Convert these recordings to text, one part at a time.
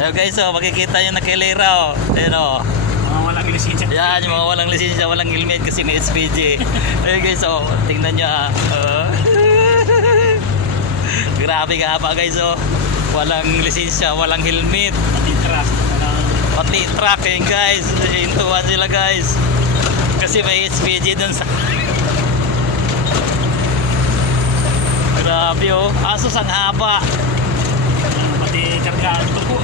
Ayun guys, oh, makikita nyo na kilera, oh. Ayun, oh. Mga walang lisensya. Yan, yung mga walang lisensya, walang helmet kasi may SPG. Ayun guys, oh, tingnan nyo, ah. Grabe ka pa guys, oh. Walang lisensya, walang helmet. Pati trust. Pati truck, yun guys. Hintuan sila guys. Kasi may SPG dun sa... Grabe, oh. Asos ang haba. Pati kargaan ito po.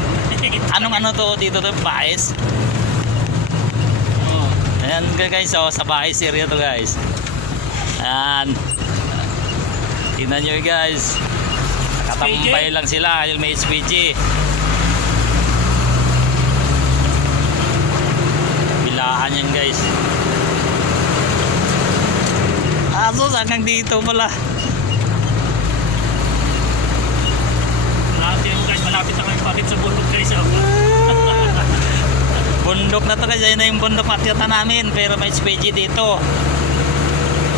Anong ano to dito to? Baes? Oo. Ayan guys, oh, sa Baes area to guys. Ayan. Tingnan nyo guys. Nakatampay lang sila yung may SPG. Bilaan yan guys. Asos hanggang dito pala. Malapit na kami pakit sa bundok guys. Oh. Bundok na to guys, ayun na yung bundok makita namin, pero may SPG dito.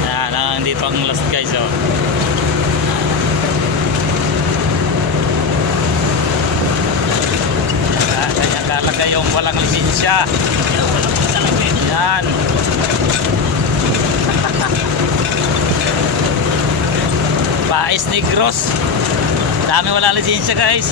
Ayan, dito ang last guys, oh. Kanya talaga yung walang lisensya. Yan. Baes Negros. Dami walang lisensya guys.